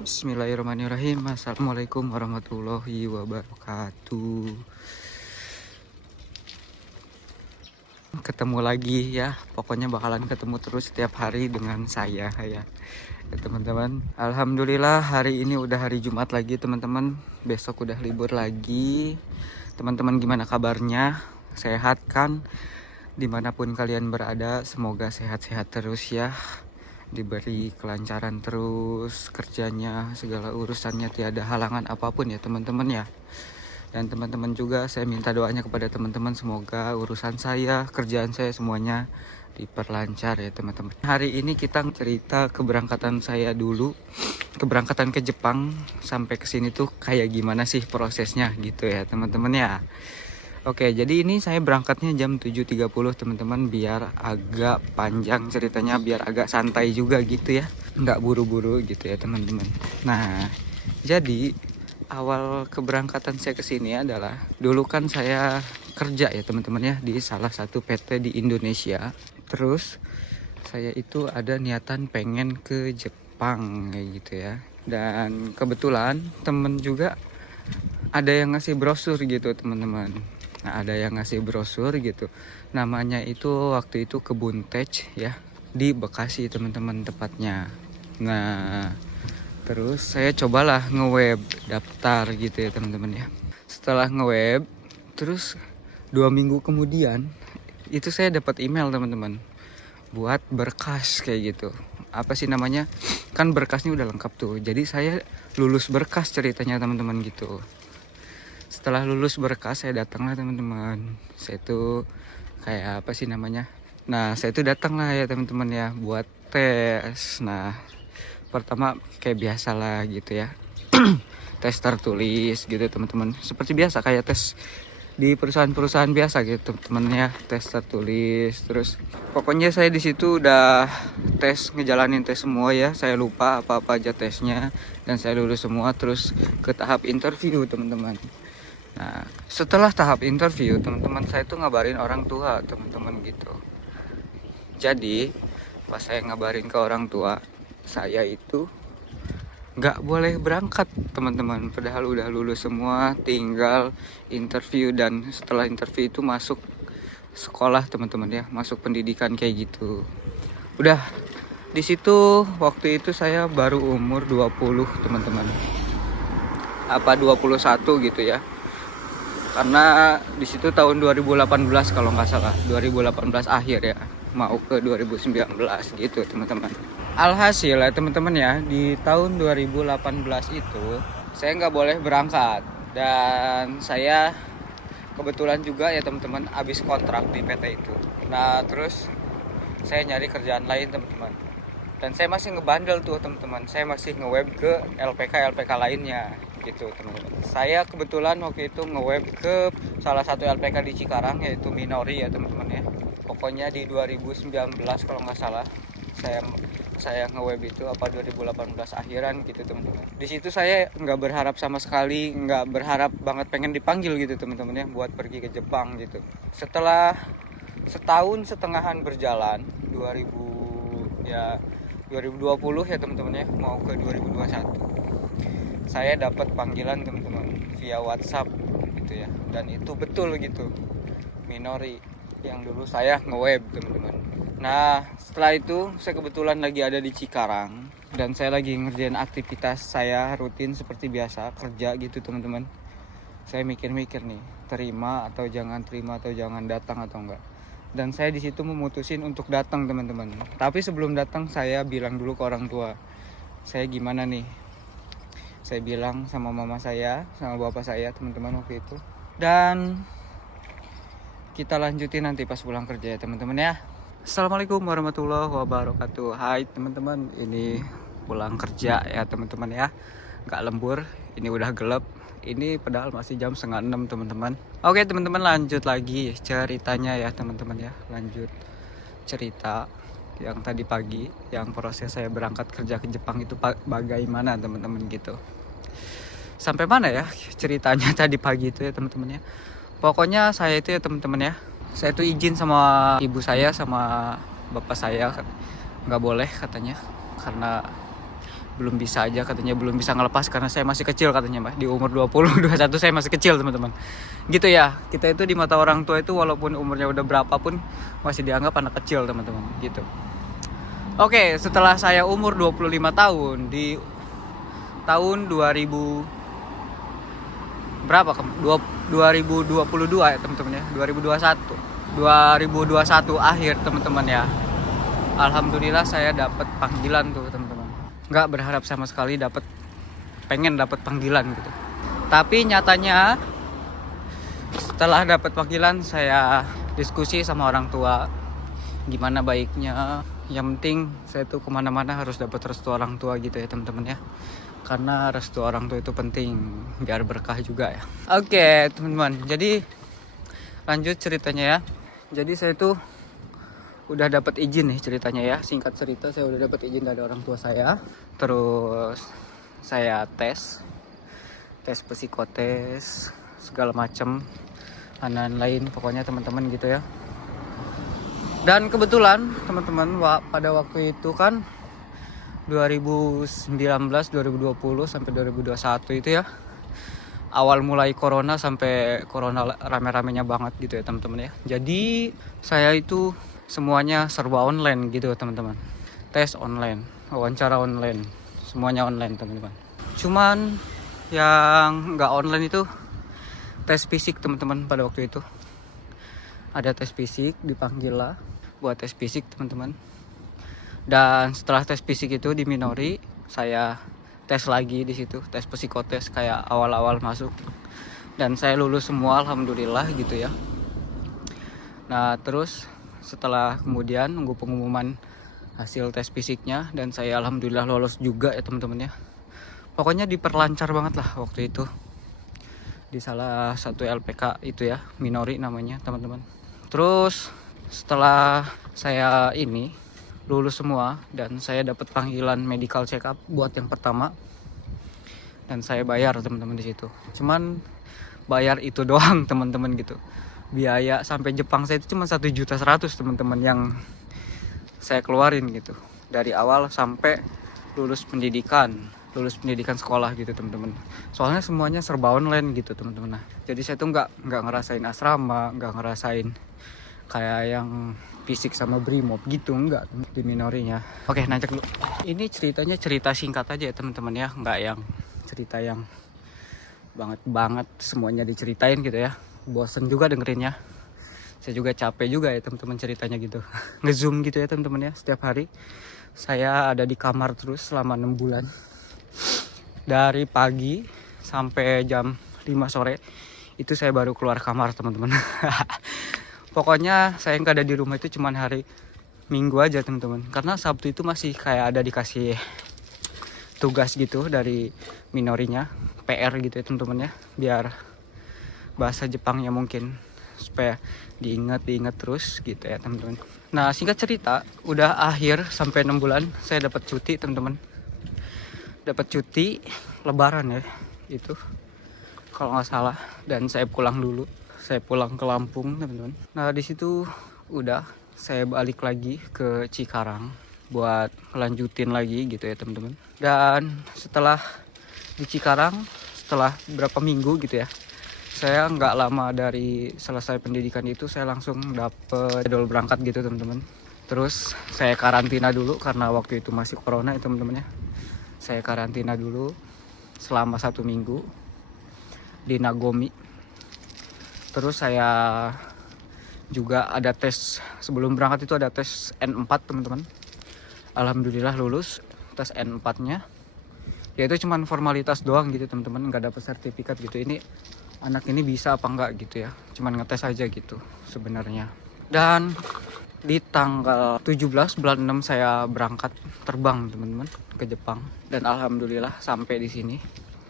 Bismillahirrahmanirrahim. Assalamualaikum warahmatullahi wabarakatuh. Ketemu lagi ya. Pokoknya bakalan ketemu terus setiap hari dengan saya ya teman-teman. Alhamdulillah hari ini udah hari Jumat lagi teman-teman. Besok udah libur lagi. Teman-teman gimana kabarnya? Sehat kan? Dimanapun kalian berada, semoga sehat-sehat terus ya. Diberi kelancaran terus kerjanya, segala urusannya, tiada halangan apapun ya teman-teman ya. Dan teman-teman juga saya minta doanya kepada teman-teman, semoga urusan saya, kerjaan saya semuanya diperlancar ya teman-teman. Hari ini kita cerita keberangkatan saya dulu, keberangkatan ke Jepang sampai ke sini tuh kayak gimana sih prosesnya gitu ya teman-teman ya. Oke, jadi ini saya berangkatnya jam 7.30 teman-teman, biar agak panjang ceritanya, biar agak santai juga gitu ya, nggak buru-buru gitu ya teman-teman. Nah, jadi awal keberangkatan saya ke sini adalah, dulu kan saya kerja ya teman-teman ya di salah satu PT di Indonesia. Terus saya itu ada niatan pengen ke Jepang kayak gitu ya. Dan kebetulan temen juga ada yang ngasih brosur gitu teman-teman. Nah, ada yang ngasih brosur gitu. Namanya itu waktu itu Kebun Tech ya, di Bekasi teman-teman tepatnya. Nah, terus saya cobalah nge-web daftar gitu ya teman-teman ya. Setelah nge-web, terus 2 minggu kemudian itu saya dapat email teman-teman buat berkas kayak gitu. Apa sih namanya? Kan berkasnya udah lengkap tuh. Jadi saya lulus berkas ceritanya teman-teman gitu. Setelah lulus berkas saya datang lah teman-teman. Saya tuh kayak apa sih namanya? Nah, saya tuh datang lah ya teman-teman ya buat tes. Nah, pertama kayak biasa lah gitu ya. Tes tertulis gitu teman-teman. Seperti biasa kayak tes di perusahaan-perusahaan biasa gitu teman-teman ya, tes tertulis. Terus pokoknya saya di situ udah ngejalanin tes semua ya. Saya lupa apa-apa aja tesnya dan saya lulus semua, terus ke tahap interview teman-teman. Nah, setelah tahap interview, teman-teman saya tuh ngabarin orang tua, teman-teman gitu. Jadi, pas saya ngabarin ke orang tua, saya itu nggak boleh berangkat, teman-teman. Padahal udah lulus semua, tinggal interview, dan setelah interview itu masuk sekolah, teman-teman ya, masuk pendidikan kayak gitu. Udah, di situ waktu itu saya baru umur 20, teman-teman. Apa 21 gitu ya. Karena di situ tahun 2018 kalau nggak salah, 2018 akhir ya, mau ke 2019 gitu teman-teman. Alhasil ya teman-teman ya, di tahun 2018 itu saya nggak boleh berangkat, dan saya kebetulan juga ya teman-teman habis kontrak di PT itu. Nah terus saya nyari kerjaan lain teman-teman, dan saya masih ngebandel tuh teman-teman, saya masih nge-web ke LPK lainnya gitu teman-teman. Saya kebetulan waktu itu nge-web ke salah satu LPK di Cikarang, yaitu Minori ya teman-teman ya. Pokoknya di 2019 kalau nggak salah saya nge-web itu, apa 2018 akhiran gitu teman-teman. Di situ saya nggak berharap sama sekali, nggak berharap banget pengen dipanggil gitu teman-teman ya buat pergi ke Jepang gitu. Setelah setahun setengahan berjalan, 2020 ya teman-teman ya, mau ke 2021, saya dapat panggilan teman-teman via WhatsApp gitu ya, dan itu betul gitu, Minori yang dulu saya nge-web teman-teman. Nah setelah itu saya kebetulan lagi ada di Cikarang, dan saya lagi ngerjain aktivitas saya rutin seperti biasa, kerja gitu teman-teman. Saya mikir-mikir nih, terima atau jangan datang atau enggak. Dan saya di situ memutusin untuk datang teman-teman. Tapi sebelum datang saya bilang dulu ke orang tua saya gimana nih. Saya bilang sama mama saya, sama bapak saya teman-teman waktu itu. Dan kita lanjutin nanti pas pulang kerja ya teman-teman ya. Assalamualaikum warahmatullahi wabarakatuh. Hai teman-teman, ini pulang kerja ya teman-teman ya. Gak lembur, ini udah gelap. Ini padahal masih jam 5:30 teman-teman. Oke teman-teman, lanjut lagi ceritanya ya teman-teman ya. Lanjut cerita yang tadi pagi, yang proses saya berangkat kerja ke Jepang itu bagaimana teman-teman gitu. Sampai mana ya ceritanya tadi pagi itu ya teman-teman ya. Pokoknya saya itu ya teman-teman ya, saya tuh izin sama ibu saya sama bapak saya, nggak boleh katanya, karena belum bisa aja katanya, belum bisa ngelepas karena saya masih kecil katanya Mbak. Di umur 20 21 saya masih kecil teman-teman. Gitu ya, kita itu di mata orang tua itu walaupun umurnya udah berapapun masih dianggap anak kecil teman-teman gitu. Oke, setelah saya umur 25 tahun di tahun 2000 berapa 2022 ya teman-teman ya, 2021 akhir teman-teman ya. Alhamdulillah saya dapat panggilan tuh teman-teman. Nggak berharap sama sekali pengen dapat panggilan gitu. Tapi nyatanya setelah dapat panggilan saya diskusi sama orang tua gimana baiknya. Yang penting saya tuh kemana-mana harus dapat restu orang tua gitu ya teman-teman ya. Karena restu orang tua itu penting biar berkah juga ya. Oke teman-teman, jadi lanjut ceritanya ya. Jadi saya tuh udah dapat izin nih ceritanya ya. Singkat cerita, saya udah dapat izin dari orang tua saya. Terus saya tes psikotes segala macam, lain pokoknya teman-teman gitu ya. Dan kebetulan teman-teman pada waktu itu kan 2019, 2020 sampai 2021 itu ya, awal mulai corona sampai corona rame-ramenya banget gitu ya teman-teman ya. Jadi saya itu semuanya serba online gitu teman-teman. Tes online, wawancara online, semuanya online teman-teman. Cuman yang nggak online itu tes fisik teman-teman. Pada waktu itu ada tes fisik, dipanggil lah buat tes fisik teman-teman. Dan setelah tes fisik itu di Minori, saya tes lagi di situ, tes psikotes kayak awal-awal masuk. Dan saya lulus semua alhamdulillah gitu ya. Nah, terus setelah kemudian nunggu pengumuman hasil tes fisiknya dan saya alhamdulillah lolos juga ya teman-teman ya. Pokoknya diperlancar banget lah waktu itu. Di salah satu LPK itu ya, Minori namanya teman-teman. Terus setelah saya ini lulus semua dan saya dapat panggilan medical check up buat yang pertama, dan saya bayar teman-teman di situ. Cuman bayar itu doang teman-teman gitu. Biaya sampai Jepang saya itu cuma 1.100.000 teman-teman yang saya keluarin gitu dari awal sampai lulus pendidikan sekolah gitu teman-teman. Soalnya semuanya serba online gitu teman-teman. Nah, jadi saya tuh nggak ngerasain asrama, nggak ngerasain kayak yang fisik sama brimob gitu, enggak di Minorinya. Oke, nanjak dulu. Ini ceritanya cerita singkat aja ya teman-teman ya, nggak yang cerita yang banget semuanya diceritain gitu ya. Bosen juga dengerinnya. Saya juga capek juga ya teman-teman ceritanya gitu. Ngezoom gitu ya teman-teman ya, setiap hari saya ada di kamar terus selama 6 bulan. Dari pagi sampai jam 5 sore itu saya baru keluar kamar teman-teman. Pokoknya saya nggak ada di rumah itu cuman hari Minggu aja teman-teman. Karena Sabtu itu masih kayak ada dikasih tugas gitu dari Minorinya, PR gitu ya teman-teman ya, biar bahasa Jepangnya mungkin supaya diingat terus gitu ya teman-teman. Nah, singkat cerita, udah akhir sampai 6 bulan saya dapat cuti teman-teman. Dapat cuti lebaran ya itu kalau nggak salah, dan saya pulang dulu. Saya pulang ke Lampung teman-teman. Nah, di situ udah saya balik lagi ke Cikarang buat lanjutin lagi gitu ya teman-teman. Dan setelah di Cikarang, setelah berapa minggu gitu ya, saya nggak lama dari selesai pendidikan itu saya langsung dapet jadwal berangkat gitu teman-teman. Terus saya karantina dulu karena waktu itu masih corona ya teman-teman ya. Saya karantina dulu selama 1 minggu di Nagomi. Terus saya juga ada tes sebelum berangkat, itu ada tes N4 teman-teman. Alhamdulillah lulus tes N4-nya. Ya itu cuman formalitas doang gitu teman-teman, nggak dapet sertifikat gitu. Ini anak ini bisa apa enggak gitu ya. Cuman ngetes aja gitu sebenarnya. Dan di tanggal 17 bulan 6 saya berangkat terbang teman-teman ke Jepang. Dan alhamdulillah sampai di sini.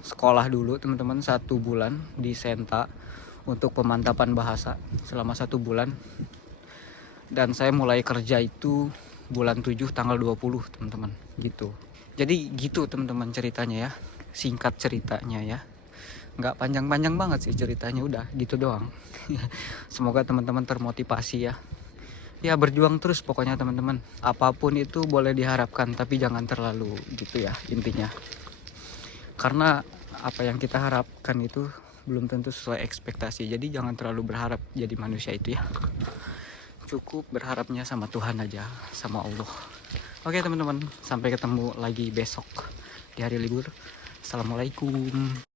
Sekolah dulu teman-teman 1 bulan di Senta untuk pemantapan bahasa selama 1 bulan. Dan saya mulai kerja itu bulan 7 tanggal 20 teman-teman gitu. Jadi gitu teman-teman ceritanya ya. Singkat ceritanya ya. Nggak panjang-panjang banget sih ceritanya, udah gitu doang. Semoga teman-teman termotivasi ya Ya berjuang terus pokoknya teman-teman. Apapun itu boleh diharapkan tapi jangan terlalu gitu ya intinya. Karena apa yang kita harapkan itu belum tentu sesuai ekspektasi. Jadi jangan terlalu berharap jadi manusia itu ya. Cukup berharapnya sama Tuhan aja, sama Allah. Oke teman-teman, sampai ketemu lagi besok di hari libur. Assalamualaikum.